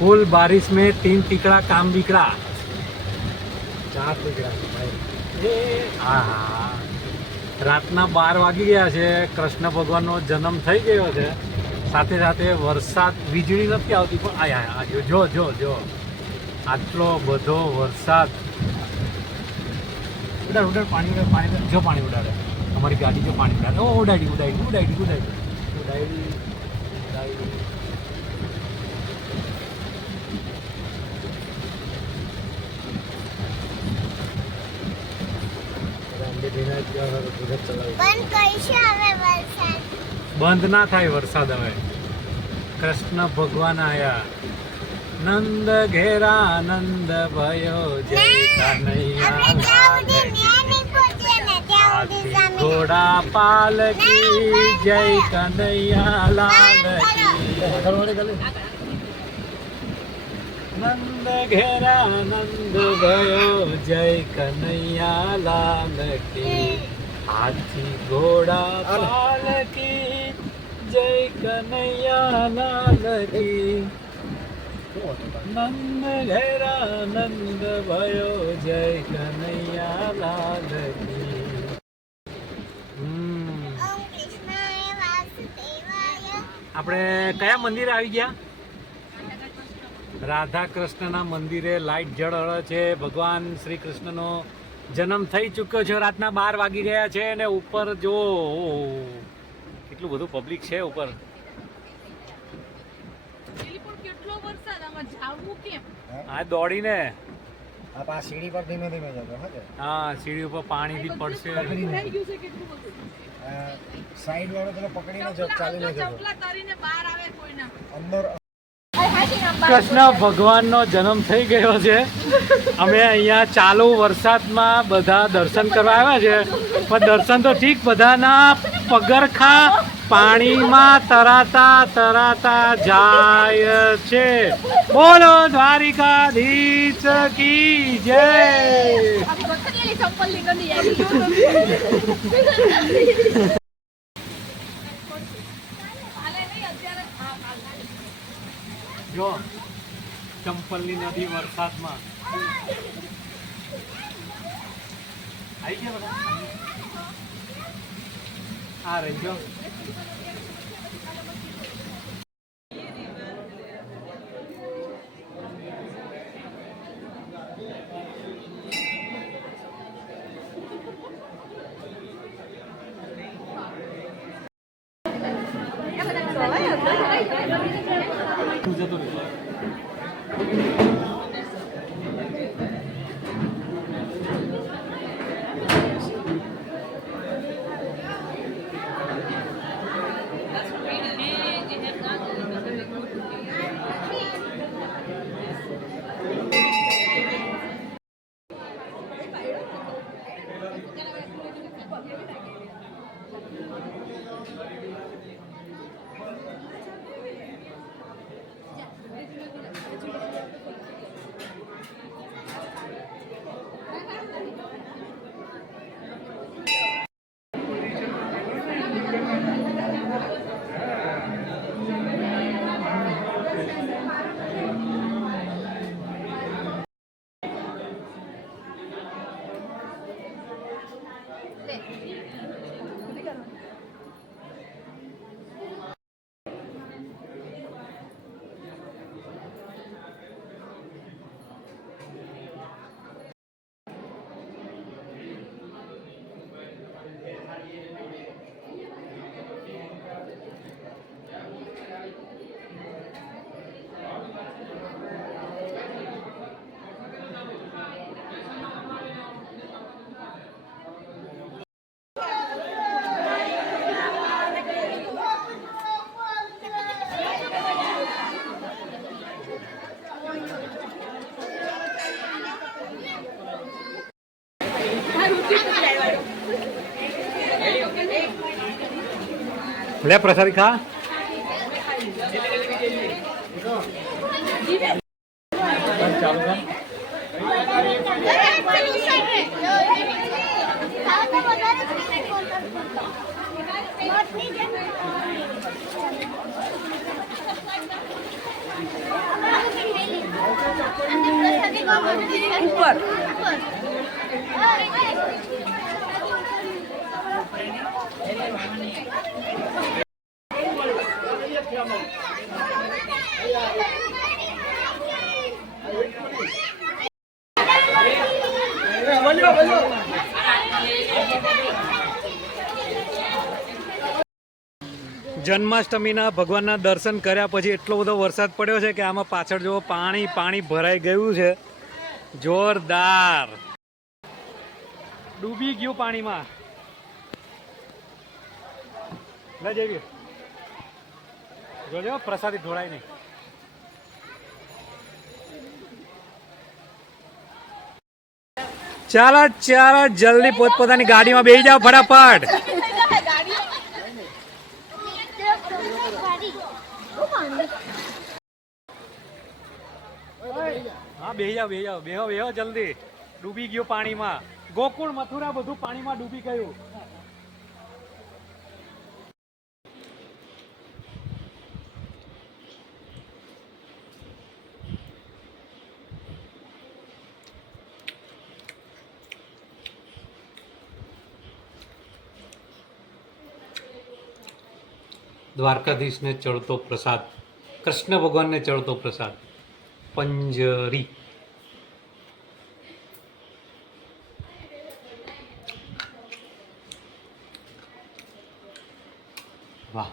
Full बारिश में 3 ટીકડા काम बिगड़ा 4 ટીકડા હા હા રાતના 12 વાગી ગયા છે. કૃષ્ણ ભગવાનનો જન્મ થઈ ગયો છે. સાથે સાથે વરસાદ વીજળી નથી આવતી પણ આયા જો જો જો આટલો બધો વરસાદ. ઉડાડ પાણી જો પાણી ઉડાડે અમારી ગાડી જો પાણી ઉડાડે. ઓ ઉડાડી ઉડાડી ઉડાડી ઉડાડી ઉડાડી ઉડાડી. બંધ ના થાય વરસાદ હવે. કૃષ્ણ ભગવાન આયા. નંદ ઘેરા નંદ ભયો જય કનૈયા ઘોડા પાલકી જય કનૈયા લાલ નંદ ઘેરા નંદ ભયો જય કનૈયા લાલ કી હાથી ઘોડા પાલકી જય કનૈયા લાલ કી નંદ ઘેરા નંદ ભયો જય કનૈયા લાલ કી. આપણે કયા મંદિરે આવી ગયા? રાધા કૃષ્ણના મંદિરે લાઇટ જળ છે. ભગવાન શ્રી કૃષ્ણનો જન્મ થઈ ચૂક્યો છે. રાતના 12 વાગી ગયા છે અને ઉપર જો કેટલું બધું પબ્લિક છે ઉપર. હા દોડીને આ સીડી પર ધીમે ધીમે જતો. હા સીડી ઉપર પાણી બી પડશે. સાઈડ વાળો પેલો પકડીને ચાલીને જતો અંદર. કૃષ્ણ ભગવાનનો જન્મ થઈ ગયો છે. અમે અહીંયા ચાલુ વરસાદમાં બધા દર્શન કરવા આવ્યા છે પણ દર્શન તો ઠીક બધાના પગરખા પાણીમાં તરાતા તરાતા જાય છે. બોલો દ્વારિકાધીશ કી જય. જો ચંપલની નદી વરસાદમાં આવી ગયા બધા. આ રહી જો જતું રહે. લે પ્રસાદી ખા. ચાલુ કર. ઉપર જન્માષ્ટમીના ભગવાનના દર્શન કર્યા પછી એટલો બધો વરસાદ પડ્યો છે કે આમાં પાછળ જો પાણી પાણી ભરાઈ ગયું છે જોરદાર ડૂબી ગયું પાણીમાં લે જેવી જોજો પ્રસાદી ઢોળાય નહીં ચાલો ચાલો જલ્દી પોતપોતાની ગાડીમાં બેસી જાઓ ફટાફટ હા બેસી જાઓ બેહો બેહો જલ્દી ડૂબી ગયો પાણીમાં ગોકુળ મથુરા બધું પાણીમાં ડૂબી ગયું દ્વારકાધીશને ચડતો પ્રસાદ કૃષ્ણ ભગવાનને ચડતો પ્રસાદ પંજરી વાહ